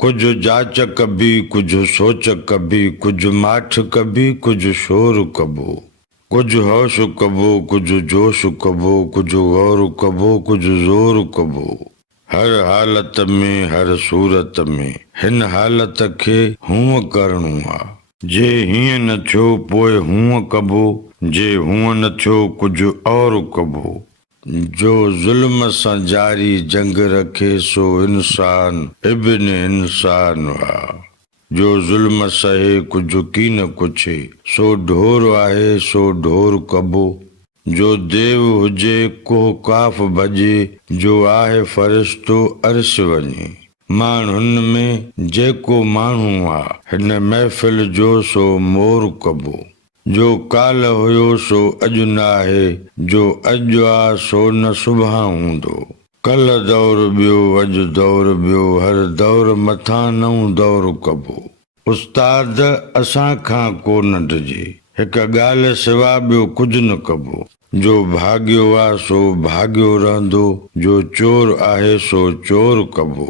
कुछ जाच कभी कुछ सोच कभी कुछ माठ कभी कुछ शोर कबो, कुछ होश कबो कुछ जोश कबो कुछ गौर कबो कुछ जोर कबो। हर हालत में हर सूरत में हिन हालत खे हूअ करणो आ। जे हीअं न थियो पोइ हूअ कबो, जे हूअ न थियो कुझु और कबो। जो ज़ुल्म सां जारी जंग रखे सो इंसान इब्न इंसान आ। जो ज़ुल्म सहे कुझु की न कुछ सो ढोर आहे सो ढोर कबो। जो देव हुजे को काफ भजे जो आहे फरिश्तो अर्श वञे। माण्हुनि में जेको माण्हू आ हिन महफ़िल जो सो मोर कबो। जो काल हुयो सो अॼु न आहे, जो अॼु आ सो न सुभाणे हूंदो। कल दौर ॿियो अॼु दौर ॿियो हर दौर मथां नओं दौर कबो। उस्ताद असां खां को न डिॼे हिक ॻाल्हि सिवा ॿियो कुझु न कबो। जो भाॻियो आ सो भाॻियो रहंदो, जो चोर आहे सो चोर कबो।